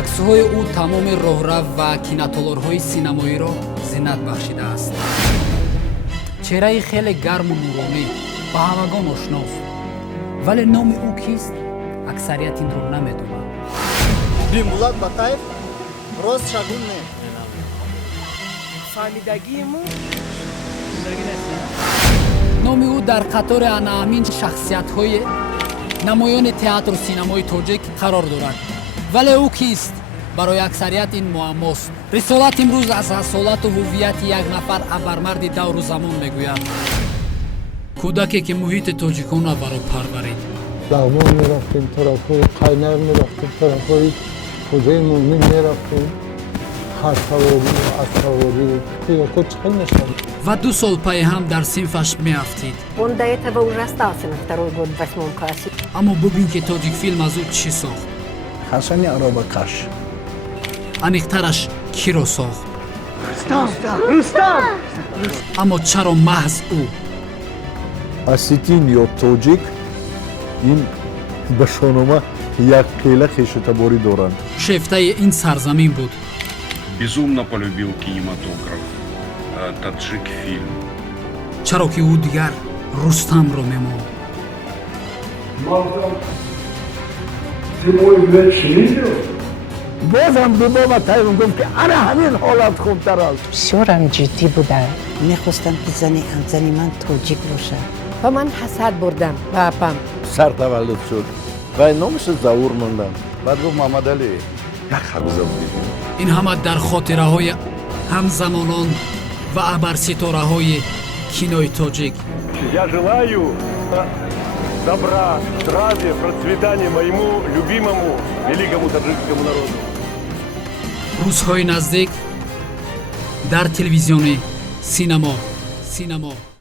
аксҳои ӯ тамоми роҳрав ва кинотолорҳои синамоиро зиннат бахшидааст. чеҳраи хеле гарму нуронӣ ба ҳамагон ошност, вале номи ӯ кист аксарият инро намедонад. Бимулат Батаев рост шагун не. фаҳмидагиему номи ӯ дар қатори анаҳамин шахсиятҳои намоёни театру синамои тоҷик қарор дорад. вале ӯ кист? барои аксарият ин муаммост. рисолат имрӯз аз асолату ҳуввияти як нафар абармарди давру замон мегӯяд. кӯдаке ки муҳити тоҷикона баро парварид. لغمان میرفتیم طرفای قینر میرفتیم طرفای خوزه مومن میرفتیم هر سواری و از سواری قیاکو چند نشد ва 2 сол пай ҳам дар синфаш меафтид. Он до этого уже остался на второй год в 8 классе. аммо бубин ки тоҷикфилм аз ӯ чӣ сохт. حسن عربکش аниқтараш киро сохт. аммо чаро маҳз ӯ? اسیتین یا توجیک این به شونما یک قیله خیشتباری دارند шефтаи ин сарзамин буд. Безумно полюбил кинематограф, таджик фильм. чаро ки ӯ дигар рустамро мемонд. بازم به بابا تایون گفت که انا همین حالت خوبتر است بسیارم جدی بودم. میخواستم که زنی من توجیک باشه و من حسد بردم به اپم. سر تولد شد و نامش زور موندم بعد گفت محمد علی یک خبزه بودیم ин ҳама дар хотираҳои ҳамзамонон ва абарситораҳои кинои тоҷик. Я желаю добра, здравия, процветания моему любимому великому таджикскому народу. рӯзҳои наздик дар телевизиони синамо.